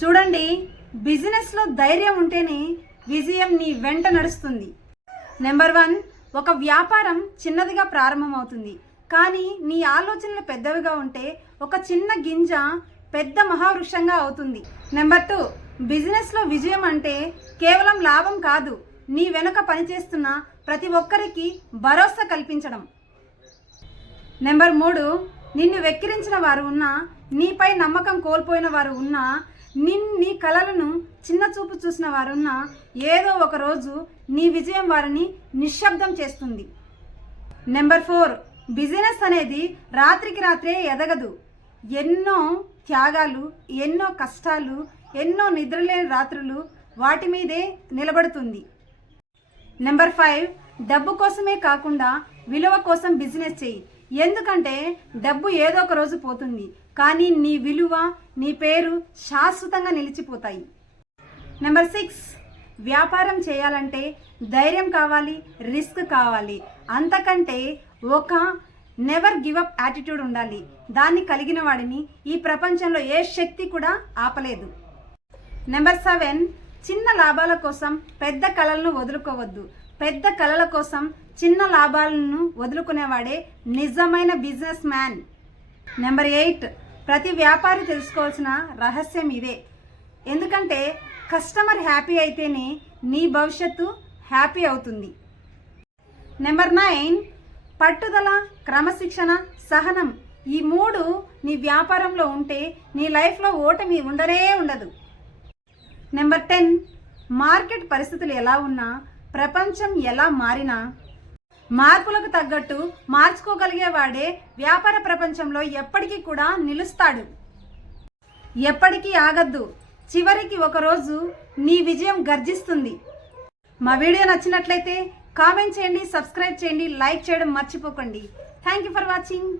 చూడండి బిజినెస్లో ధైర్యం ఉంటేనే విజయం నీ వెంట నడుస్తుంది. నెంబర్ వన్ ఒక వ్యాపారం చిన్నదిగా ప్రారంభమవుతుంది. కానీ నీ ఆలోచనలు పెద్దవిగా ఉంటే ఒక చిన్న గింజ పెద్ద మహావృక్షంగా అవుతుంది. నెంబర్ టూ బిజినెస్లో విజయం అంటే కేవలం లాభం కాదు నీ వెనుక పనిచేస్తున్న ప్రతి ఒక్కరికి భరోసా కల్పించడం. నెంబర్ మూడు నిన్ను వెక్కిరించిన వారు ఉన్నా నీపై నమ్మకం కోల్పోయిన వారు ఉన్నా నిన్ నీ కలలను చిన్న చూపు చూసిన వారున్నా ఏదో ఒక రోజు నీ విజయం వారిని నిశ్శబ్దం చేస్తుంది. నెంబర్ ఫోర్ బిజినెస్ అనేది రాత్రికి రాత్రే ఎదగదు. ఎన్నో త్యాగాలు ఎన్నో కష్టాలు ఎన్నో నిద్రలేని రాత్రులు వాటి మీదే నిలబడుతుంది. నెంబర్ ఫైవ్ డబ్బు కోసమే కాకుండా విలువ కోసం బిజినెస్ చేయి. ఎందుకంటే డబ్బు ఏదో ఒక రోజు పోతుంది కానీ నీ విలువ నీ పేరు శాశ్వతంగా నిలిచిపోతాయి. నెంబర్ సిక్స్ వ్యాపారం చేయాలంటే ధైర్యం కావాలి రిస్క్ కావాలి. అంతకంటే ఒక నెవర్ గివ్ అప్ యాటిట్యూడ్ ఉండాలి. దాన్ని కలిగిన వాడిని ఈ ప్రపంచంలో ఏ శక్తి కూడా ఆపలేదు. నెంబర్ సెవెన్ చిన్న లాభాల కోసం పెద్ద కళలను వదులుకోవద్దు. పెద్ద కళల కోసం చిన్న లాభాలను వదులుకునేవాడే నిజమైన బిజినెస్ మ్యాన్. నెంబర్ ఎయిట్ ప్రతి వ్యాపారి తెలుసుకోవాల్సిన రహస్యం ఇదే. ఎందుకంటే కస్టమర్ హ్యాపీ అయితేనే నీ భవిష్యత్తు హ్యాపీ అవుతుంది. నెంబర్ నైన్ పట్టుదల క్రమశిక్షణ సహనం ఈ మూడు నీ వ్యాపారంలో ఉంటే నీ లైఫ్లో ఓటమి ఉండనే ఉండదు. నెంబర్ టెన్ మార్కెట్ పరిస్థితులు ఎలా ఉన్నా ప్రపంచం ఎలా మారినా మార్పులకు తగ్గట్టు మార్చుకోగలిగేవాడే వ్యాపార ప్రపంచంలో ఎప్పటికీ కూడా నిలుస్తాడు. ఎప్పటికీ ఆగద్దు. చివరికి ఒకరోజు నీ విజయం గర్జిస్తుంది. మా వీడియో నచ్చినట్లయితే కామెంట్ చేయండి సబ్స్క్రైబ్ చేయండి లైక్ చేయడం మర్చిపోకండి. Thank you for watching.